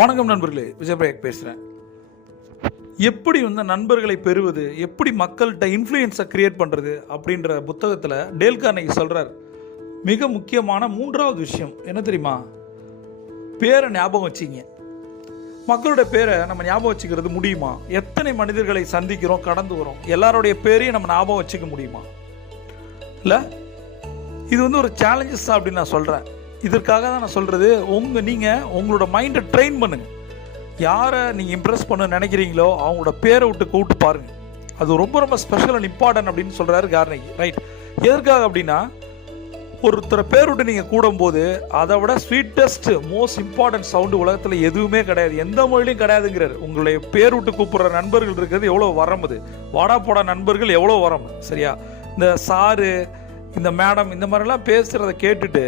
வணக்கம் நண்பர்களே, விஜயபிரேக் பேசுகிறேன். எப்படி நண்பர்களை பெறுவது, எப்படி மக்கள்கிட்ட இன்ஃப்ளூயன்ஸை கிரியேட் பண்ணுறது அப்படின்ற புத்தகத்தில் டேல் கார்னகி சொல்கிறார். மிக முக்கியமான 3வது விஷயம் என்ன தெரியுமா? பேரை ஞாபகம் வச்சிங்க. மக்களோட பேரை நம்ம ஞாபகம் வச்சுக்கிறது முடியுமா? எத்தனை மனிதர்களை சந்திக்கிறோம், கடந்து வரோம், எல்லாருடைய பேரையும் நம்ம ஞாபகம் வச்சுக்க முடியுமா? இல்லை, இது ஒரு சேலஞ்சஸ் அப்படின்னு நான் சொல்கிறேன். இதற்காக தான் நான் சொல்கிறது, நீங்கள் உங்களோட மைண்டை ட்ரெயின் பண்ணுங்கள். யாரை நீங்கள் இம்ப்ரெஸ் பண்ண நினைக்கிறீங்களோ அவங்களோட பேரை விட்டு கூப்பிட்டு பாருங்கள். அது ரொம்ப ரொம்ப ஸ்பெஷல் அண்ட் இம்பார்ட்டன்ட் அப்படின்னு சொல்கிறாரு கார்னகி. ரைட், எதற்காக அப்படின்னா, ஒருத்தரை பேர் விட்டு நீங்கள் கூடும்போது அதை விட ஸ்வீட்டஸ்ட் மோஸ்ட் இம்பார்ட்டன்ட் சவுண்டு உலகத்தில் எதுவுமே கிடையாது, எந்த மொழியிலையும் கிடையாதுங்கிறார். உங்களுடைய பேர் விட்டு கூப்பிட்ற நண்பர்கள் இருக்கிறது எவ்வளோ வரம்புது, வாடா போடா நண்பர்கள் எவ்வளோ வரம்பு. சரியா? இந்த சாரு, இந்த மேடம், இந்த மாதிரிலாம் பேசுகிறத கேட்டுட்டு